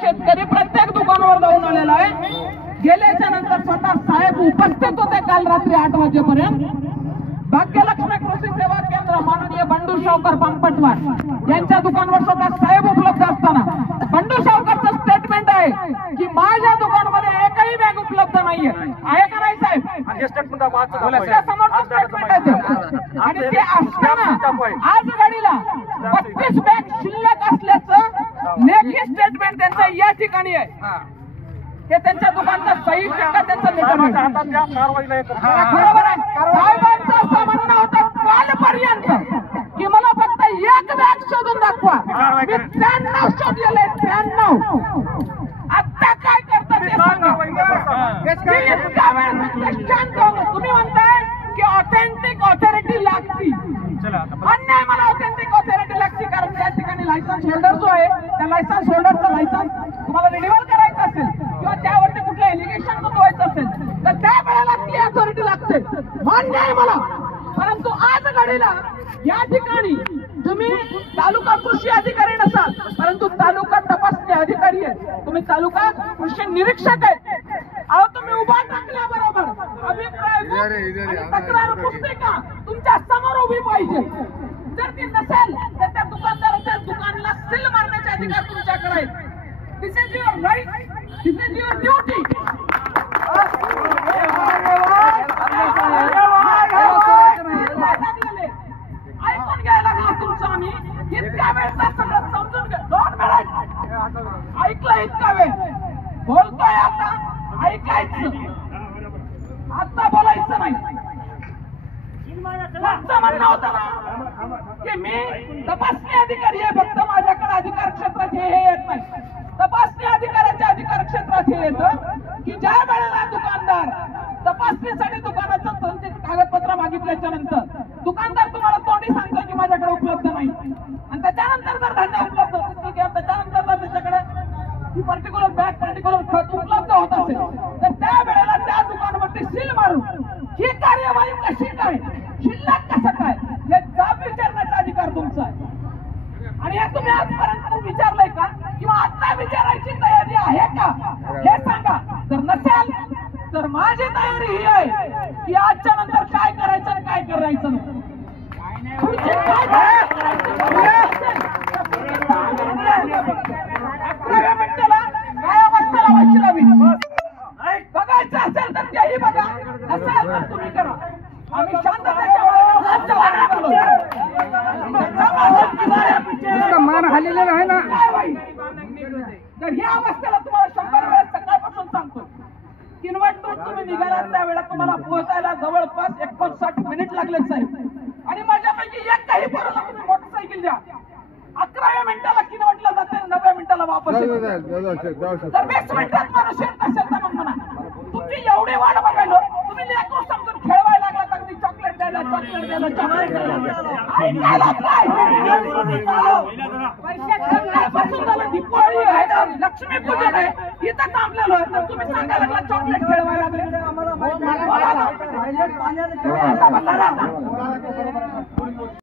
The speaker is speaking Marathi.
शेतकरी प्रत्येक दुकानावर जाऊन आलेला आहे। गेल्याच्या नंतर स्वतः साहेब उपस्थित होते काल रात्री 8 वाजेपर्यंत। भाग्यलक्ष्मी कृषी सेवा केंद्र माननीय बंडू सावकार पंपटवार यांच्या दुकानावर स्वतः साहेब उपलब्ध असताना बंडू सावकारचं स्टेटमेंट आहे की माझ्या दुकानामध्ये एकही बॅग उपलब्ध नाहीये। आहे का नाही साहेब? आणि ते असताना आज गाडीला 32 बॅग शिल्लक असल्याचं लेखी स्टेटमेंट त्यांचं या ठिकाणी आहे। हे त्यांच्या दुकानचा सही शिक्का त्यांचा बरोबर आहे। साहेबांचं असं म्हणणं होतं कालपर्यंत की मला फक्त एक बॅग शोधून दाखवा। मी 93 शोधलेले 93। आता काय करतात ते सांगा। तुम्ही म्हणताय की ऑथेंटिक ऑथॉरिटी लागती। अन्याय मला ऑथेंटिक ऑथॉरिटी लागते कारण त्या ठिकाणी लायसन्स होल्डर जो आहे त्या लायसन्स होल्डरचा लायसन्स तुम्हाला रिन्युअल करायचं असेल किंवा त्यावरती कुठलं एलिगेशन नोंदवायचं असेल तर त्या वेळेला ती अथॉरिटी लागते। मान्य आहे मला, परंतु आज घडीला या ठिकाणी तुम्ही तालुका कृषी अधिकारी नसाल परंतु तालुका तपासणी अधिकारी आहे, तुम्ही तालुका कृषी निरीक्षक आहेत। अहो तुम्ही उभा टाकल्याबरोबर अभिप्राय तक्रार पुस्तिका तुमच्या समोर उभी पाहिजे। जर ती नसेल तर त्या दुकानदाराच्या दुकानाला सील मारण्याचे अधिकार तुमच्याकडे आहेत। This is your right, this is your duty. ऐकून घ्यायला लागला तुमचं आम्ही इतक्या वेळचा सगळं समजून घ्या। 2 मिनिट ऐकलं, इतका वेळ बोलतोय, आता ऐकायचं, आता बोलायचं नाही। माझं म्हणणं होतं ना की मी तपासणी अधिकारी आहे, फक्त माझ्याकडे अधिकार क्षेत्रात हे येत नाही। तपासणी अधिकाऱ्याच्या अधिकार क्षेत्रात हे येतं की ज्या वेळेला दुकानदार तपासणीसाठी दुकानाचं संचित कागदपत्र मागितल्याच्या नंतर दुकानदार तुम्हाला तोंडी सांगतो की माझ्याकडे उपलब्ध नाही आणि त्याच्यानंतर जर धान्य उपलब्ध होतं किंवा त्याच्यानंतर जर त्याच्याकडे ही पर्टिक्युलर बॅग पर्टिक्युलर खत उपलब्ध होत असेल तर त्या वेळेला त्या दुकानावरती सील मारून ही कार्यवाही कशी काय, शिल्लक कसं काय हे जाब विचारण्याचा अधिकार तुमचा आहे। आणि हे तुम्ही आजपर्यंत विचारलंय का किंवा आता विचारायची तयारी आहे का हे सांगा। जर नसेल तर माझी तयारी ही आहे की आजच्या नंतर काय करायचं आणि काय करायचं नाही। काय अवस्थेला व्हायची नवीन बघायचं असेल तर तेही बघा, नसेल तर तुम्ही करा। आम्ही मान हल्लेला आहे ना। तर ह्या अवस्थेला तुम्हाला 100 वेळेस सकाळपासून सांगतो किनवटून तुम्ही निघालात त्यावेळेला तुम्हाला पोहोचायला जवळपास 59 मिनिट लागले साहेब। आणि माझ्यापैकी एक काही पोराला तुम्ही मोटरसायकल द्या, 11व्या मिनिटाला किनवटला जाते, 9व्या मिनिटाला वापस येते। तर 20 मिनिटात माणूस येत नसेल तर मग म्हणा तुमची एवढी वाट बघायलो, तुम्ही लेकरू समजून खेळवायला लागला अगदी चॉकलेट द्यायला, चॉकलेट द्यायला, चॉकलेट द्यायला। पैशापासून झालं दीपावली आहे, लक्ष्मी पूजन आहे, इथं थांबलेलो आहे तर तुम्ही सांगायला लागला चॉकलेट खेळवायला लागले।